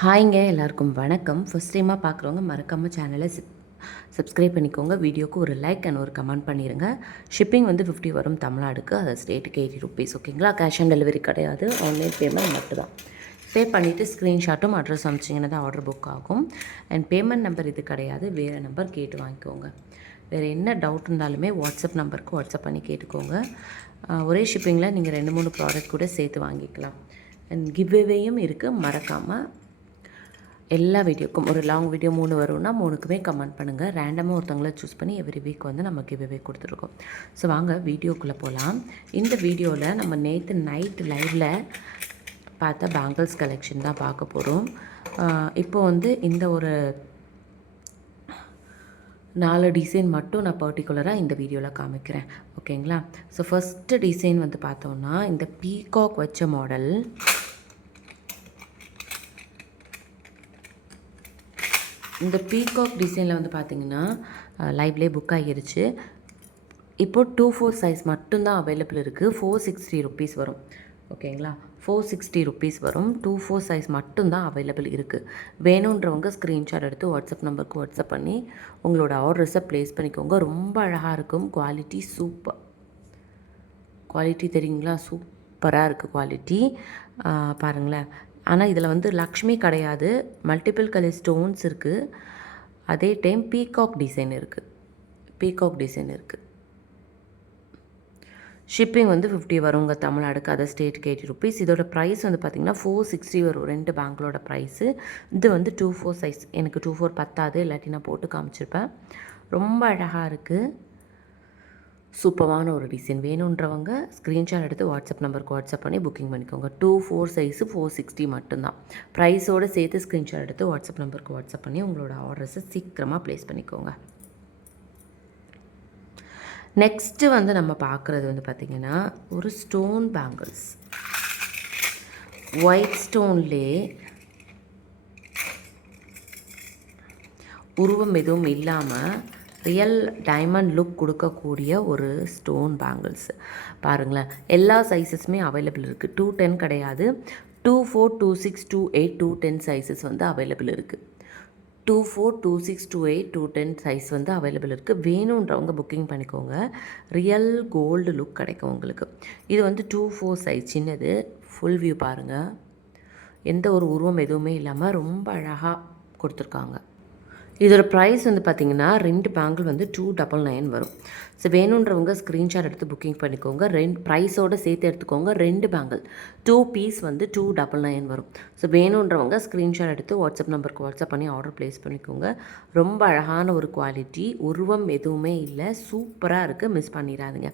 ஹாய்ங்க, எல்லாருக்கும் வணக்கம். ஃபர்ஸ்ட் டைமாக பார்க்குறவங்க மறக்காமல் சேனலை சப்ஸ்கிரைப் பண்ணிக்கோங்க. வீடியோக்கு ஒரு லைக் அண்ட் ஒரு கமெண்ட் பண்ணிடுங்க. ஷிப்பிங் வந்து 50 வரும் தமிழ்நாடுக்கு, அது ஸ்டேட்டுக்கு 80 ருபீஸ். ஓகேங்களா? கேஷ் ஆன் டெலிவரி கிடையாது, ஆன்லைன் பேமெண்ட் மட்டும் தான். பே பண்ணிவிட்டு ஸ்க்ரீன்ஷாட்டும் அட்ரஸ் அனுப்பிச்சிங்கன்னா தான் ஆர்டர் புக் ஆகும். அண்ட் பேமெண்ட் நம்பர் இது கிடையாது, வேறு நம்பர் கேட்டு வாங்கிக்கோங்க. வேறு என்ன டவுட் இருந்தாலுமே வாட்ஸ்அப் நம்பருக்கு வாட்ஸ்அப் பண்ணி கேட்டுக்கோங்க. ஒரே ஷிப்பிங்கில் நீங்கள் 2-3 ப்ராடக்ட் கூட சேர்த்து வாங்கிக்கலாம். அண்ட் கிவ்அவேயும் இருக்குது, மறக்காமல் எல்லா வீடியோக்கும் ஒரு லாங் வீடியோ 3 வரும்னா 3க்குமே கமெண்ட் பண்ணுங்கள். ரேண்டமாக ஒருத்தவங்கள சூஸ் பண்ணி எவ்ரி வீக் வந்து நம்ம கிவ்அவே கொடுத்துருக்கோம். ஸோ வாங்க வீடியோக்குள்ளே போகலாம். இந்த வீடியோவில் நம்ம நேற்று நைட் லைவில் பார்த்த பேங்கிள்ஸ் கலெக்ஷன் தான் பார்க்க போகிறோம். இப்போ வந்து இந்த ஒரு 4 டிசைன் மட்டும் நான் பர்டிகுலராக இந்த வீடியோவில் காமிக்கிறேன். ஓகேங்களா? ஸோ ஃபஸ்ட்டு டிசைன் வந்து பார்த்தோன்னா இந்த பீகாக் வச்ச மாடல். இந்த பீகாக் டிசைனில் வந்து பார்த்திங்கன்னா லைவ்லேயே புக் ஆகிருச்சு. இப்போது 2-4 சைஸ் மட்டும்தான் அவைலபிள் இருக்குது. 460 ருபீஸ் வரும். ஓகேங்களா? 460 ருபீஸ் வரும். 2-4 சைஸ் மட்டும்தான் அவைலபிள் இருக்குது. வேணுன்றவங்க ஸ்க்ரீன்ஷாட் எடுத்து வாட்ஸ்அப் நம்பருக்கு வாட்ஸ்அப் பண்ணி உங்களோட ஆர்டர்ஸை ப்ளேஸ் பண்ணிக்கோங்க. ரொம்ப அழகாக இருக்கும். Quality super. குவாலிட்டி தெரியுங்களா? சூப்பராக இருக்குது குவாலிட்டி. பாருங்களேன். ஆனால் இதில் வந்து லக்ஷ்மி கிடையாது, மல்டிபிள் கலர் ஸ்டோன்ஸ் இருக்குது. அதே டைம் பீகாக் டிசைன் இருக்குது. ஷிப்பிங் வந்து 50 வருங்க தமிழ்நாடுக்கு, அதை ஸ்டேட்டுக்கு 80 ருபீஸ். இதோட ப்ரைஸ் வந்து பார்த்திங்கன்னா 460 வரும். 2 பேங்க்லோட ப்ரைஸு. இது வந்து 2-4 சைஸ். எனக்கு 2-4 பத்தாது, இல்லாட்டி நான் போட்டு காமிச்சிருப்பேன். ரொம்ப அழகாக இருக்குது. சூப்பரான ஒரு டிசைன். வேணுன்றவங்க ஸ்க்ரீன்ஷாட் எடுத்து வாட்ஸ்அப் நம்பருக்கு வாட்ஸ்அப் பண்ணி புக்கிங் பண்ணிக்கோங்க. 2-4 சைஸு 460 மட்டும்தான். ப்ரைஸோடு சேர்த்து ஸ்க்ரீன்ஷாட் எடுத்து வாட்ஸ்அப் நம்பருக்கு வாட்ஸ்அப் பண்ணி உங்களோட ஆர்டர்ஸை சீக்கிரமாக ப்ளேஸ் பண்ணிக்கோங்க. நெக்ஸ்ட்டு வந்து நம்ம பார்க்குறது வந்து பார்த்திங்கன்னா ஒரு ஸ்டோன் பேங்கிள்ஸ். ஒயிட் ஸ்டோன்லே உருவம் எதுவும் இல்லாமல் ரியல் டைமண்ட் லுக் கொடுக்கக்கூடிய ஒரு ஸ்டோன் பேங்கிள்ஸ். பாருங்களேன், எல்லா சைஸஸுமே அவைலபிள் இருக்குது. 210 கிடையாது, 24, 26, 28, 210 சைஸஸ் வந்து அவைலபிள் இருக்குது. 24, 26, 28, 210 சைஸ் வந்து அவைலபிள் இருக்குது. வேணுன்றவங்க புக்கிங் பண்ணிக்கோங்க. ரியல் கோல்டு லுக் கிடைக்கும் உங்களுக்கு. இது வந்து 24 சைஸ் சின்னது. ஃபுல் வியூ பாருங்கள். எந்த ஒரு உருவம் எதுவுமே இல்லாமல் ரொம்ப அழகாக கொடுத்துருக்காங்க. இதோட ப்ரைஸ் வந்து பார்த்திங்கன்னா 2 பேங்கிள் வந்து 299 வரும். ஸோ வேணுன்றவங்க ஸ்க்ரீன்ஷாட் எடுத்து புக்கிங் பண்ணிக்கோங்க. ப்ரைஸோடு சேர்த்து எடுத்துக்கோங்க. 2 பேங்கிள் 2 பீஸ் வந்து 299 வரும். ஸோ வேணுன்றவங்க ஸ்க்ரீன்ஷாட் எடுத்து வாட்ஸ்அப் நம்பருக்கு வாட்ஸ்அப் பண்ணி ஆர்டர் ப்ளேஸ் பண்ணிக்கோங்க. ரொம்ப அழகான ஒரு குவாலிட்டி, உருவம் எதுவுமே இல்லை, சூப்பராக இருக்குது. மிஸ் பண்ணிடாதீங்க.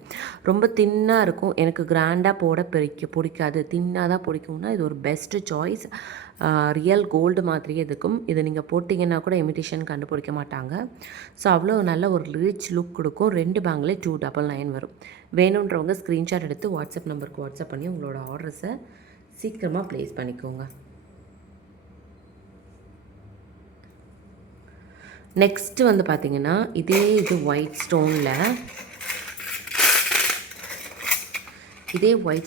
ரொம்ப தின்னாக இருக்கும். எனக்கு கிராண்டாக போட பிடிக்காது, தின்னாக தான் பிடிக்கும்னா இது ஒரு பெஸ்ட்டு சாய்ஸ். ரியல் கோல்டு மாதிரியே இருக்கும். இதை நீங்கள் போட்டிங்கன்னா கூட இமிடேஷன் கண்டுபிடிக்க மாட்டாங்க. ஸோ அவ்வளோ நல்ல ஒரு ரிச் லுக் கொடுக்கும். 2 பேங்கிலே 299 வரும். வேணுன்றவங்க ஸ்க்ரீன்ஷாட் எடுத்து வாட்ஸ்அப் நம்பருக்கு வாட்ஸ்அப் பண்ணி உங்களோட ஆர்டர்ஸை சீக்கிரமாக ப்ளேஸ் பண்ணிக்கோங்க. நெக்ஸ்ட்டு வந்து பார்த்திங்கன்னா இது ஒயிட்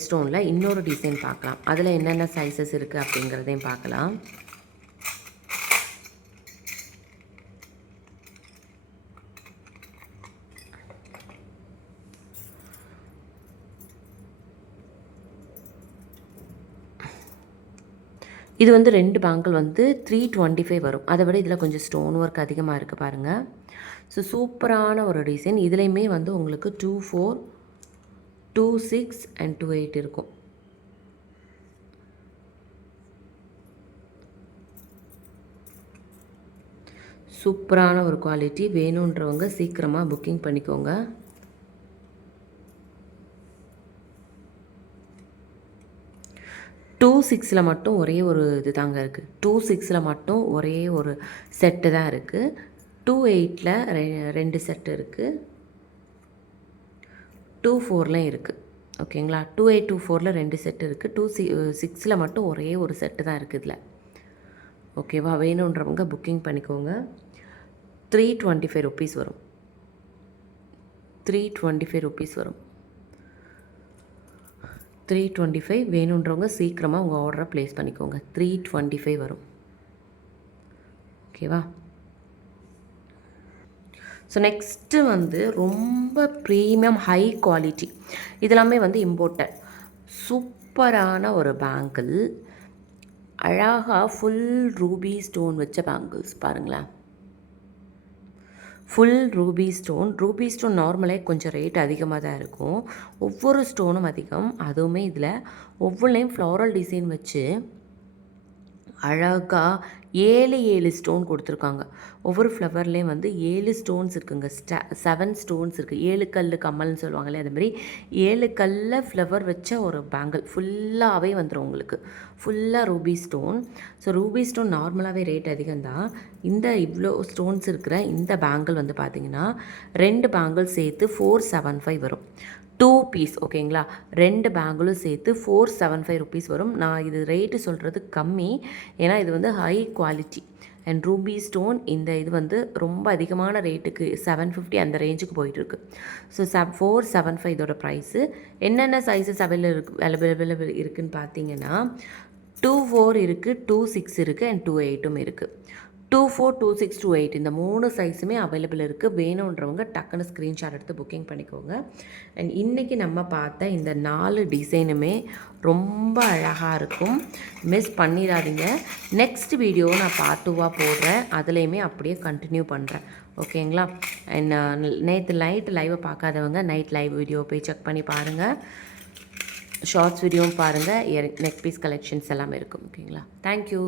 ஸ்டோனில் இன்னொரு டிசைன் பார்க்கலாம். அதில் என்னென்ன சைஸஸ் இருக்குது அப்படிங்கிறதையும் பார்க்கலாம். இது வந்து 2 பேங்கிள் வந்து 325 வரும். அதை விட இதில் கொஞ்சம் ஸ்டோன் ஒர்க் அதிகமாக இருக்குது பாருங்கள். ஸோ சூப்பரான ஒரு டிசைன். இதுலேயுமே வந்து உங்களுக்கு 24, 26 அண்ட் 28 இருக்கும். சூப்பரான ஒரு குவாலிட்டி. வேணுன்றவங்க சீக்கிரமாக புக்கிங் பண்ணிக்கோங்க. டூ 6ல் மட்டும் ஒரே ஒரு இது தாங்க இருக்குது. 26ல் மட்டும் ஒரே ஒரு செட்டு தான் இருக்குது. 28ல் 2 செட்டு இருக்குது. 24லையும் இருக்குது. ஓகேங்களா? 28, 24ல் 2 செட்டு இருக்குது. 26ல் மட்டும் ஒரே ஒரு செட்டு தான் இருக்குது இதில். ஓகேவா? வேணுன்றவங்க புக்கிங் பண்ணிக்கோங்க. 325 ருபீஸ் வரும். 325 ருபீஸ் வரும். 325 வேணுன்றவங்க சீக்கிரமாக உங்கள் ஆர்டரை ப்ளேஸ் பண்ணிக்கோங்க. 325 வரும். ஓகேவா. ஸோ நெக்ஸ்ட்டு வந்து ரொம்ப ப்ரீமியம் ஹை குவாலிட்டி, இதெல்லாமே வந்து இம்போர்ட்டட் சூப்பரான ஒரு பேங்கிள். அழகாக ஃபுல் ரூபி ஸ்டோன் வச்ச பேங்கிள்ஸ் பாருங்களேன். ஃபுல் ரூபி ஸ்டோன் நார்மலே கொஞ்சம் ரேட் அதிகமாக தான் இருக்கும். ஒவ்வொரு ஸ்டோனும் அதிகம். அதுவுமே இதில் ஒவ்வொன்றையும் ஃப்ளாரல் டிசைன் வச்சு அழகாக 7 ஸ்டோன் கொடுத்துருக்காங்க. ஒவ்வொரு ஃப்ளவர்லேயும் வந்து 7 ஸ்டோன்ஸ் இருக்குங்க. 7 ஸ்டோன்ஸ் இருக்குது. 7 கல் கம்மல்னு சொல்லுவாங்களே, அதுமாதிரி 7 கல்லில் ஃப்ளவர் வச்ச ஒரு பேங்கிள் ஃபுல்லாகவே வந்துடும் உங்களுக்கு. ஃபுல்லாக Ruby stone. So Ruby stone நார்மலாகவே ரேட் அதிகம்தான். இந்த இவ்வளோ ஸ்டோன்ஸ் இருக்கிற இந்த பேங்கிள் வந்து பார்த்திங்கன்னா 2 பேங்கிள் சேர்த்து 475 வரும். 2 பீஸ் ஓகேங்களா. 2 பேங்கிளும் சேர்த்து 475 ருபீஸ் வரும். நான் இது ரேட்டு சொல்கிறது கம்மி, ஏன்னா இது வந்து high quality and Ruby stone. இந்த இது வந்து ரொம்ப அதிகமான ரேட்டுக்கு 750 அந்த ரேஞ்சுக்கு போயிட்டுருக்கு. ஸோ 475 இதோட ப்ரைஸு. என்னென்ன சைஸஸ் அவைலபிள் இருக்குதுன்னு பார்த்தீங்கன்னா 24 இருக்குது, 26 இருக்குது அண்ட் 28 இருக்குது. 24, 26, 28 இந்த 3 சைஸுமே அவைலபிள் இருக்குது. வேணுன்றவங்க டக்குன்னு ஸ்க்ரீன்ஷாட் எடுத்து புக்கிங் பண்ணிக்கோங்க. அண்ட் இன்றைக்கி நம்ம பார்த்த இந்த 4 டிசைனுமே ரொம்ப அழகாக இருக்கும். மிஸ் பண்ணிடாதீங்க. நெக்ஸ்ட் வீடியோ நான் பார்ட் 2வாக போடுறேன். அதுலேயுமே அப்படியே கண்டினியூ பண்ணுறேன். ஓகேங்களா. அண்ட் நேற்று நைட்டு லைவை பார்க்காதவங்க நைட் லைவ் வீடியோ போய் செக் பண்ணி பாருங்கள். ஷார்ட்ஸ் வீடியோவும் பாருங்கள். நெக் பீஸ் கலெக்ஷன்ஸ் எல்லாமே இருக்கும். ஓகேங்களா. தேங்க்யூ.